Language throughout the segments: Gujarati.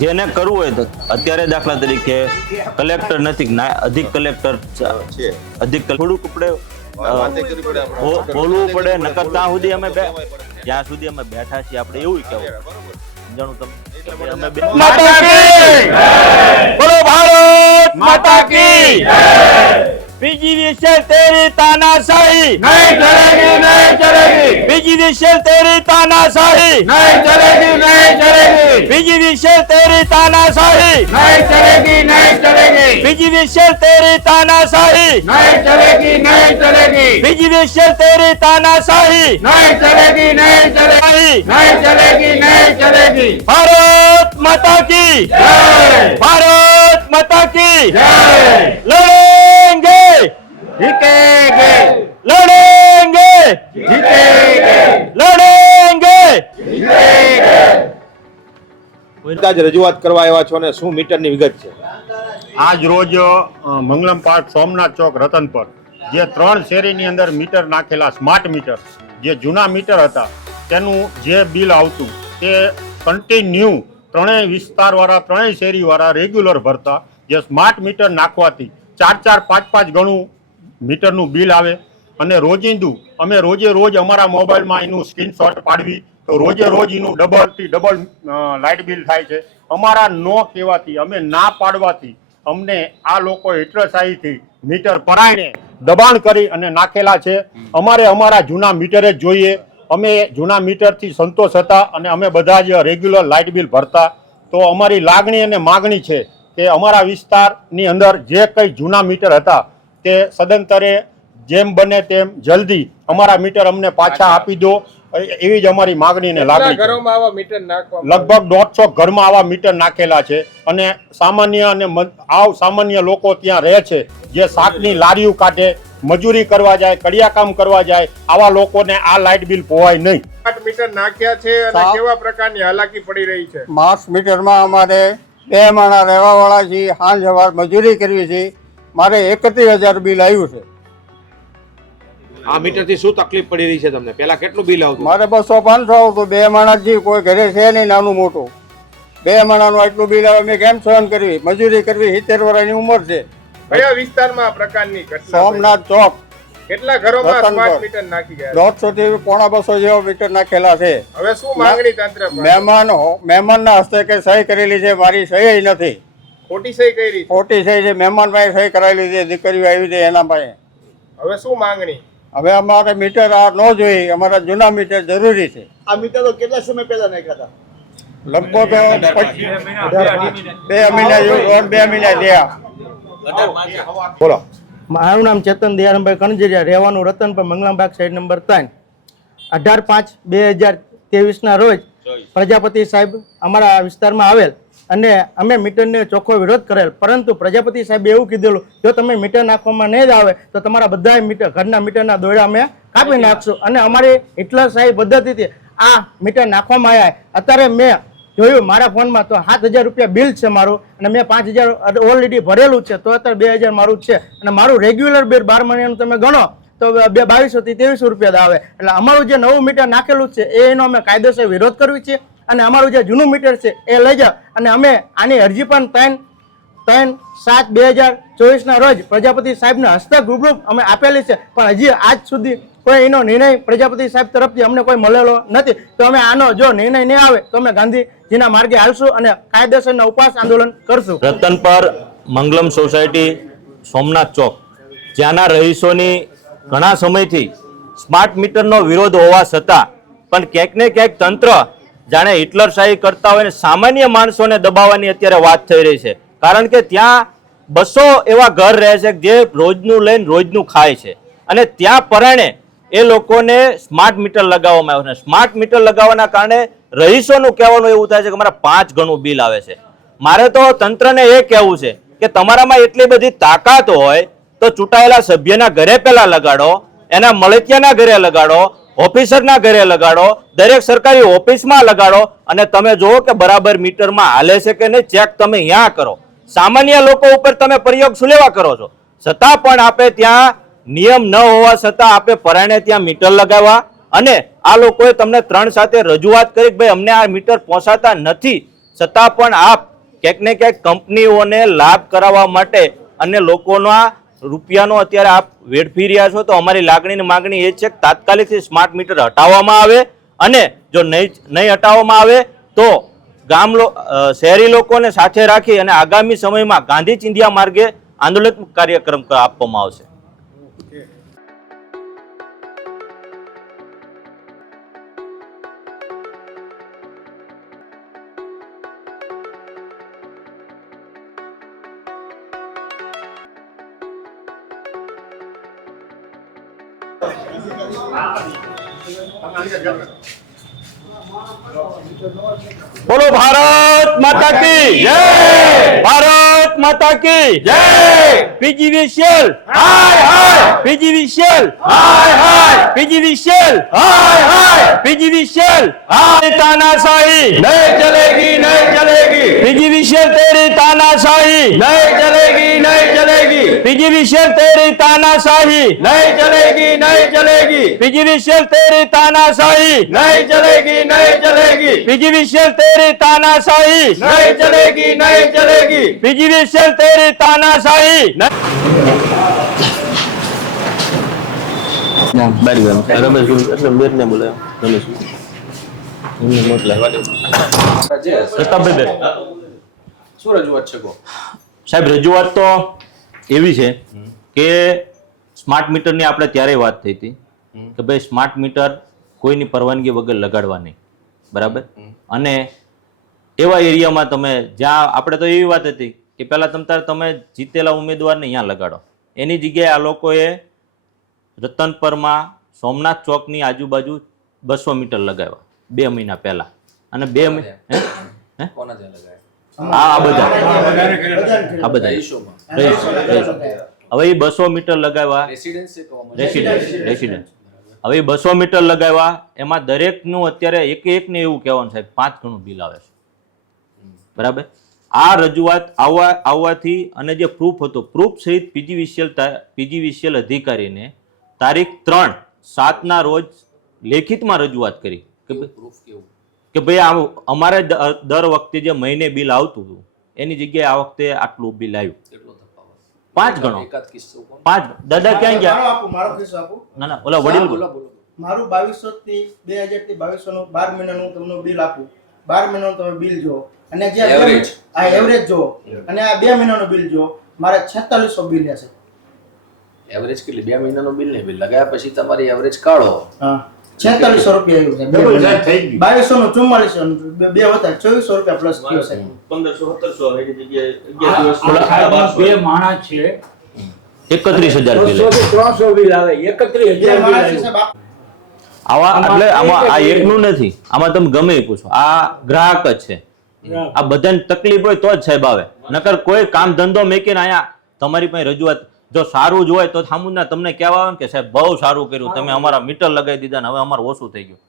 જેને કરવું હોય તો અત્યારે દાખલા તરીકે કલેક્ટર નથી, અધિક કલેક્ટર છે, થોડુંક આપણે બોલવું પડે, નકર ત્યાં સુધી અમે જ્યાં સુધી અમે બેઠા છીએ આપણે એવું કહેવું જાણું તમે અમે माता की बोलो भारत माता की बीजेपी तेरी तानाशाही नहीं चलेगी नहीं चलेगी बीजेपी तेरी तानाशाही नहीं चलेगी नहीं चलेगी बीजेपी तेरी तानाशाही नहीं चलेगी नहीं चलेगी बीजेपी तेरी तानाशाही नहीं चलेगी नहीं चलेगी बीजेपी तेरी तानाशाही नहीं चलेगी नहीं चलेगी नहीं चलेगी नहीं चलेगी भारत माता की जय भारत माता की जय लड़ेंगे जीतेंगे लड़ेंगे जीतेंगे लड़ेंगे जीतेंगे જ રજૂઆત કરવા આવ્યા છો ને શું મીટરની વિગત છે? આજ રોજ મંગલમ પાર્ક સોમનાથ ચોક રતન પર જે 3 શેરીની અંદર મીટર નાખેલા સ્માર્ટ મીટર, જે જૂના મીટર હતા તેનું જે બિલ આવતું તે કન્ટિન્યુ ત્રણેય વિસ્તારવાળા, ત્રણેય શેરીવાળા રેગ્યુલર ભરતા. જે સ્માર્ટ મીટર નાખવાથી 4-4, 5-5 ગણું મીટરનું બિલ આવે અને રોજિંદુ અમે રોજે રોજ અમારા મોબાઈલમાં એનું સ્ક્રીનશોટ પાડવી તો રોજે રોજ એનું ડબલથી ડબલ લાઇટ બિલ થાય છે. અમારા નો કહેવાથી, અમે ના પાડવાથી અમને આ લોકો હેઠળશાહીથી મીટર પરાયણે દબાણ કરી અને નાખેલા છે. અમારે અમારા જૂના મીટરે જ જોઈએ. અમે જૂના મીટરથી સંતોષ હતા અને અમે બધા જ રેગ્યુલર લાઇટ બિલ ભરતા. તો અમારી લાગણી અને માગણી છે કે અમારા વિસ્તારની અંદર જે કંઈ જૂના મીટર હતા તે સદંતરે જેમ બને તેમ જલ્દી અમારા મીટર અમને પાછા આપી દો, એવી જ અમારી માગણી ને લાગણી છે. લગભગ 150 ઘરમાં આવા મીટર નાખેલા છે અને સામાન્ય અને સામાન્ય લોકો ત્યાં રહે છે, જે શાકની લારીઓ કાઢે, મજૂરી કરવા જાય, કડિયા કામ કરવા જાય, આવા લોકોને આ લાઇટ બિલ પોવાય નહીં. મીટર નાખ્યા છે અને કેવા પ્રકારની હાલાકી પડી રહી છે? માસ મીટરમાં અમારે 2 માણા રહેવાવાળા છીએ, સાંજ સવાર મજૂરી કરવી છે. મારે 31,000 બિલ આવ્યું છે. આ મીટરથી શું તકલીફ પડી રહી છે તમને? પહેલા કેટલું બિલ આવતું? મારે 200-500 આવતું. 2 માણા જી કોઈ ઘરે છે નહીં, નાનું મોટું 2 માણાનું આટલું બિલ આવે. મેં કેમ સહન કરવી? મજૂરી કરવી, 70 વર્ષની ઉંમર છે. કયા વિસ્તારમાં આ પ્રકારની ઘટના? સોમનાથ ચોક. કેટલા ઘરોમાં રતનપર. સ્માર્ટ મીટર નાખી ગયા? 150 થી 250 જેવા મીટર નાખેલા છે. હવે શું માંગણી તંત્ર પર? મહેમાનના હસ્તે કે સહી કરેલી છે, મારી સહી નથી. ખોટી સહી કરી છે. ખોટી સહી છે. મહેમાન પાસે સહી કરાયેલી છે, દીકરીઓ આવી છે એના પાસે. હવે શું માંગણી? હવે અમારે મીટર આ ન જોઈએ, અમારા જૂના મીટર જરૂરી છે. આ મીટરો કેટલા સમય પહેલા નાખ્યા હતા? લગભગ 2 મહિના જેવું, 2 મહિના થયા. બોલો. મારું નામ ચેતન દયારામભાઈ કણજરિયા, રહેવાનું રતનપર, મંગલામબાગ સાઈડ નંબર 3. 18/5/2023 રોજ પ્રજાપતિ સાહેબ અમારા વિસ્તારમાં આવેલ અને અમે મીટરને ચોખ્ખો વિરોધ કરેલ, પરંતુ પ્રજાપતિ સાહેબે એવું કીધેલું જો તમે મીટર નાખવામાં નહીં જ આવે તો તમારા બધા મીટર, ઘરના મીટરના દોરડા અમે કાપી નાખશું. અને અમારી હિટલરશાહી પદ્ધતિથી આ મીટર નાખવામાં આવ્યા. અત્યારે મેં જોયું મારા ફોનમાં તો 7,000 રૂપિયા બિલ છે મારું અને મેં 5,000 ઓલરેડી ભરેલું છે, તો અત્યારે 2,000 મારું છે. અને મારું રેગ્યુલર બિલ 12 મહિનાનું તમે ગણો તો 2200 થી 2300 રૂપિયા આવે. એટલે અમારું જે નવું મીટર નાખેલું છે એનો અમે કાયદેસર વિરોધ કરવી છે અને અમારું જે જૂનું મીટર છે એ લઈ જાઓ. અને અમે આની અરજી પણ 3/7/2024 રોજ પ્રજાપતિ સાહેબના હસ્તક રૂબરૂ અમે આપેલી છે, પણ હજી આજ સુધી કોઈ એનો નિર્ણય પ્રજાપતિ સાહેબ તરફથી અમને કોઈ મળેલો નથી. તો અમે આનો જો નિર્ણય નહીં આવે તો અમે ગાંધીજીના માર્ગે હાલશું અને કાયદેસરના ઉપવાસ આંદોલન કરશું. રતન પર મંગલમ સોસાયટી, સોમનાથ ચોક, જ્યાંના રહીશોની ઘણા સમયથી સ્માર્ટ મીટરનો વિરોધ હોવા છતાં પણ ક્યાંક ને ક્યાંક તંત્ર જાણે હિટલરશાહી કરતા હોય ને સામાન્ય માણસોને દબાવવાની અત્યારે વાત થઈ રહી છે. કારણ કે ત્યાં 200 એવા ઘર રહે છે જે રોજનું લઈને રોજનું ખાય છે અને ત્યાં પરાણે એ લોકોને સ્માર્ટ મીટર લગાવવામાં આવ્યું છે. સ્માર્ટ મીટર લગાવવાના કારણે રહીશોનું કહેવાનું એવું થાય છે કે મારા 5 ગણું બિલ આવે છે. મારે તો તંત્રને એ કહેવું છે કે તમારામાં એટલી બધી તાકાત હોય તો ચૂંટાયેલા સભ્યના ઘરે પહેલા લગાડો, એના મળતિયાના ઘરે લગાડો, ઓફિસરના ઘરે લગાડો, દરેક સરકારી ઓફિસમાં લગાડો અને તમે જુઓ કે બરાબર મીટરમાં હાલે છે કે નહીં, ચેક તમે અહીંયા કરો. સામાન્ય લોકો ઉપર તમે પ્રયોગ શું લેવા કરો છો? છતાં પણ આપણે ત્યાં નિયમ ન હોવા છતાં આપણે પરાયણે ત્યાં મીટર લગાવવા અને આ લોકોએ તમને 3 સાથે રજૂઆત કરી કે ભાઈ અમને આ મીટર પહોંચાતા નથી, છતાં પણ આપ ક્યાંક ને ક્યાંક કંપનીઓને લાભ કરાવવા માટે અને લોકોના રૂપિયાનો અત્યારે આપ વેડફી રહ્યા છો. તો અમારી લાગણીની માગણી એ છે કે તાત્કાલિકથી સ્માર્ટ મીટર હટાવવામાં આવે, અને જો નહીં હટાવવામાં આવે તો શહેરી લોકોને સાથે રાખી અને આગામી સમયમાં ગાંધી ચિંધ્યા માર્ગે આંદોલનાત્મક કાર્યક્રમ આપવામાં આવશે. બોલો ભારત માતા કી જય, ભારત માતા કી જય. પીજીવીસીએલ હાય હાય, પીજીવીસીએલ હાય હાય, પીજીવીસીએલ હાય હાય, પીજીવીસીએલ હાય. તાનાશાહી નહીં ચલેગી, નહીં ચલેગી. પીજીવીસીએલ તેરી તાનાશાહી નહીં ચલેગી, નહીં ચલેગી. પીજીવીસીએલ તેરી તાનાશાહી નહીં ચલેગી, નહીં ચલેગી. પીજીવીસીએલ તેરી તાનાશાહી નહીં ચલેગી, નહીં ચલેગી. પીજીવીસીએલ તેરી तानाशाही नहीं चलेगी, नहीं चलेगी. पीजीवीसीएल तेरी तानाशाही સાહેબ, રજૂઆત તો એવી છે કે સ્માર્ટ મીટરની આપણે ત્યારે વાત થઈ હતી કે ભાઈ સ્માર્ટ મીટર કોઈની પરવાનગી વગર લગાડવા નહીં, બરાબર. અને એવા એરિયામાં તમે જ્યાં આપણે તો એવી વાત હતી કે પહેલાં તમે જીતેલા ઉમેદવારને અહીંયા લગાડો, એની જગ્યાએ આ લોકોએ રતનપરમાં સોમનાથ ચોકની આજુબાજુ 200 મીટર લગાવ્યા 2 મહિના પહેલા. અને 2 મહિના આ બધા હવે એ 200 મીટર લગાવ્યા રેસિડેન્સ. હવે 200 મીટર લગાવ્યા, એમાં દરેકનું અત્યારે એકને એવું કહેવાનું સાહેબ 5 ગણું બિલ આવે છે, બરાબર. આ રજૂઆત આવવાથી અને જે પ્રૂફ હતો, પ્રૂફ સહિત પીજીવીસીએલ અધિકારીને તારીખ 3/7 રોજ લેખિતમાં રજૂઆત કરી કે ભાઈ અમારે દર વખતે જે મહિને બિલ આવતું હતું એની જગ્યાએ આ વખતે આટલું બિલ આવ્યું 5 ગણો. 5 દાદા ક્યાં ગયા? મારો કિસ્સો આપું. ના ના, ઓલા વડીલ મારું 2200 થી 2000 થી 2200 નું 12 મહિનાનું તમને બિલ આપું. 12 મહિનાનું તમે બિલ જો અને જે એવરેજ જો અને આ 2 મહિનાનું બિલ જો, મારે 4600 બિલ હશે. એવરેજ કેટલી? 2 મહિનાનું બિલ ને બિલ લગાવ્યા પછી તમારી એવરેજ કાઢો. હા, 4600 રૂપિયા આવ્યું છે. 2200 નું 4400 બે હતા 2400 રૂપિયા પ્લસ થયો છે. 1500 એની જગ્યાએ 2 માણસ છે 31000 બિલ 300 બિલ આવે 31000. આવા એટલે આમાં આ એકનું નથી, આમાં તમે ગમે એ પૂછો, આ ગ્રાહક જ છે. આ બધાને તકલીફ હોય તો જ સાહેબ આવે, નકર કોઈ કામ ધંધો મેકીને અહીંયા તમારી પાસે રજૂઆત જો સારું જ હોય તો થામુના તમને કહેવા આવે કે સાહેબ બહુ સારું કર્યું, તમે અમારા મીટર લગાવી દીધા ને હવે અમારું ઓછું થઈ ગયું.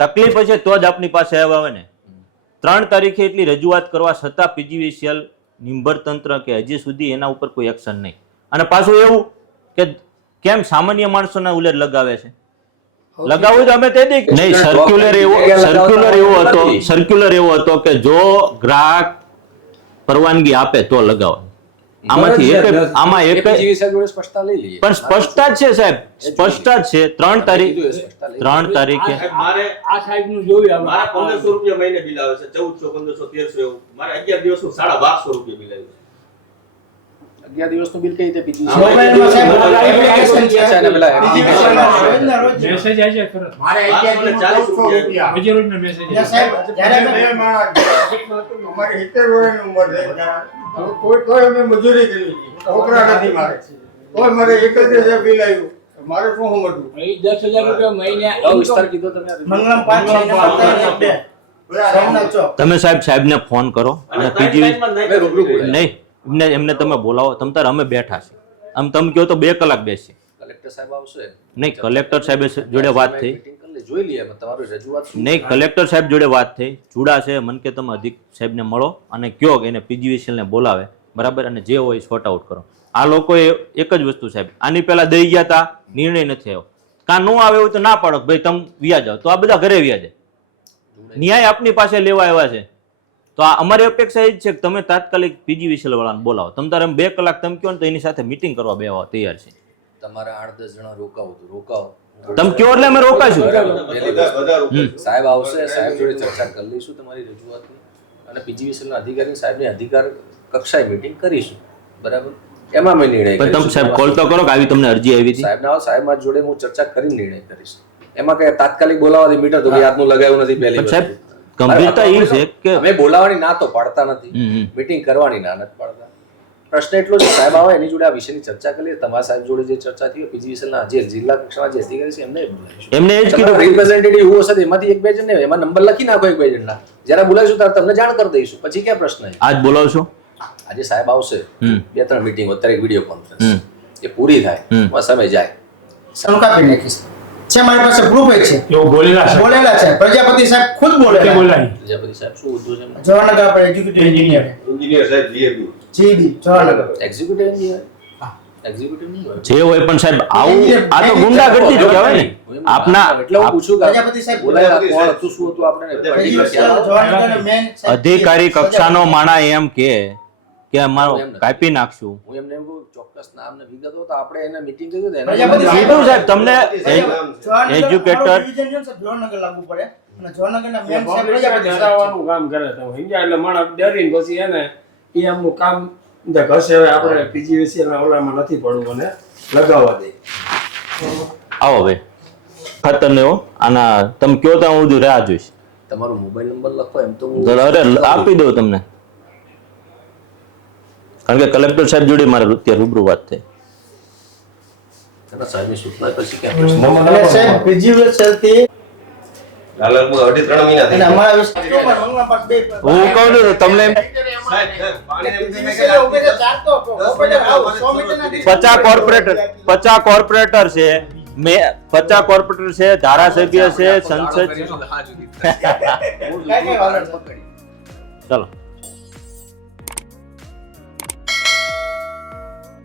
તકલીફ હશે તો જ આપની પાસે આવે ને. 3 તારીખે એટલી રજૂઆત કરવા છતાં પીજીવીસીએલ નિંભર તંત્ર કે હજી સુધી એના ઉપર કોઈ એક્શન નહીં. અને પાછું એવું કે કેમ સામાન્ય માણસોના ઉલેર લગાવે છે, લગાવું તો અમે તે દી નહીં. સર્ક્યુલર એવો હતો કે જો ગ્રાહક પરવાનગી આપે તો લગાવો. આમાંથી આમાં એક સ્પષ્ટતા લઈ લઈએ. પણ સ્પષ્ટતા જ છે સાહેબ, સ્પષ્ટતા જ છે. 3 તારીખે આ સાહેબ નું જોયું મારા 1500 રૂપિયા મહિને બિલ આવે છે, 1400 1500 1300 એવું. મારે 11 દિવસનું 1250 રૂપિયા બિલ આવ્યું છે. 11 દિવસનું બિલ કઈ રીતે પીજી મેસેજ આવી છે તરત. મારે 40 રૂપિયા બીજી રોજનો મેસેજ અમારી 70 વર્ષની ઉંમર છે, કોઈ અમે મજૂરી કરી, છોકરા નથી મારે, કોઈ મારે 31,000 બિલ આવ્યું, મારે શું સમજવું? 10,000 રૂપિયા મહિને વિસ્તાર કીધો તમે. મંગલમ 5 સોમનાથ ચોક. તમે સાહેબને ફોન કરો અને નહીં એમને તમે બોલાવો. તમ અમે બેઠા છે, તમે કહો તો 2 કલાક બેસીએ. કલેક્ટર સાહેબ આવશે નહીં, કલેક્ટર સાહેબ જોડે વાત થઈ જોઈ લઈએ તમારી રજૂઆત. નહીં, કલેક્ટર સાહેબ જોડે વાત થઈ, ચૂડા છે, મન કે તમે અધિક સાહેબને મળો અને કયો કે એને પીજીવીસીએલને બોલાવે, બરાબર, અને જે હોય સોર્ટ આઉટ કરો. આ લોકોએ એક જ વસ્તુ સાહેબ આની પહેલા દઈ ગયા હતા, નિર્ણય નથી આવ્યો. કાં ન આવે એવું તો ના પાડો ભાઈ તમે વ્યા જાઓ, તો આ બધા ઘરે વ્યા જાય. ન્યાય આપની પાસે લેવા આવ્યા છે, તો આ અમારી અપેક્ષા એ જ છે કે તમે તાત્કાલિક પીજીવીસીએલ વાળાને બોલાવો. તમે તારે 2 કલાક તમે કહો ને તો એની સાથે મીટિંગ કરવા બેવા તૈયાર છે. તમારા 8-10 જણા રોકાવો તો રોકાવો. તમે કહો એટલે અમે રોકાશું. પહેલી વસ્તુ, સાહેબ આવશે, સાહેબ જોડે ચર્ચા કરી લઈશું તમારી રજૂઆતની, અને પીજીવીસીએલના અધિકારી સાહેબની અધિકાર કક્ષાએ મીટિંગ કરીશું. બરાબર, એમાં મેં નિર્ણય પણ તમે કરીશું. સાહેબ કોલ તો કરો કે આવી તમને અરજી આવી હતી. સાહેબ મારી જોડે હું ચર્ચા કરીને નિર્ણય કરીશ. એમાં કઈ તાત્કાલિક બોલાવવાથી મીટર તો ભાઈ હાથનું લગાવ્યું નથી. પહેલી પણ સાહેબ વસ્તુ, ગંભીરતા એ છે કે અમે બોલાવવાની ના તો પાડતા નથી, મીટિંગ કરવાની ના નથી પાડતા. પ્રશ્ન એટલો જ, સાહેબ આવે એની જોડે આ વિષયની ચર્ચા કરીએ. તમારા સાહેબ જોડે જે ચર્ચા થઈ પીજીવીસીએલના જે જિલ્લા કક્ષાના જે અધિકારી છે એમને બોલાવીશું. એમને એ જ કીધું રિપ્રેઝેન્ટેટિવ હું હશે એમાંથી 1-2 જણને એમાં નંબર લખી નાખો 1-2 જણના. જ્યારે બોલાવીશું ત્યારે તમને જાણ કરી દઈશું. પછી ક્યાં પ્રશ્ન છે? આજ બોલાવશો. આજે સાહેબ આવશે, 2-3 મીટિંગ, અત્યારે વિડીયો કોન્ફરન્સ એ પૂરી થાય એમાં સમય જાય. સનું કાપી નાખીશ છે, મારી પાસે પ્રૂફ છે. એવું બોલેલા છે, પ્રજાપતિ સાહેબ ખુદ બોલેલા. પ્રજાપતિ સાહેબ શું હોદ્દો છે એમનો? જવાહરનગર આપણે એક્ઝિક્યુટિવ એન્જિનિયર સાહેબ GB Jawahar Nagar. Executive engineer? Executive નહીં હોય. જે હોય પણ સાહેબ આવું આ તો ગુંડાગર્દી જ કહેવાય ને. આપના એટલે હું પૂછું કે પ્રજાપતિ સાહેબ બોલાયેલા કોણ હતું, શું હતું, આપણે particular ખ્યાલ આવે? જવાહરનગરના મેન અધિકારી કક્ષાનો માણા એમ કે અમારો કાપી નાખશું. હું એમને એમ કહું ચોક્કસ નામ ને વિગતો તો આપણે એને મીટિંગ કરી દો. પ્રજાપતિ કીધું સાહેબ તમને એજ્યુકેટર જવાહરનગર લાગુ પડે અને જવાહરનગરના મેન સાહેબ પ્રજાપતિ સાહેબ ડરાવવાનું કામ કરે તમે સમજ્યા, એટલે માણસ ડરીને પછી એને એ એમનું કામ ઘસે. હવે આપણે પીજીવીસીએલ ના ઓલામાં નથી પડવું અને લગાવવા દે. આવો ભાઈ ખાતર ને આના તમે કયો તો હું રાહ જોઈશ. તમારો મોબાઈલ નંબર લખો, એમ તો હું અરે આપી દઉં તમને, કારણ કે કલેક્ટર સાહેબ જોડે મારે અત્યારે રૂબરૂ વાત થઈ. સાહેબની સૂચના પછી ક્યાં અને સાહેબ પીજીવીસીએલ થી લગભગ 2.5-3 મહિના અને અમારા વિસ્તારમાં મંગળા પાસ બે હું કહું છું તમને 50 કોર્પોરેટર છે, 50 કોર્પોરેટર છે, ધારાસભ્ય છે, સંસદ. ચલો.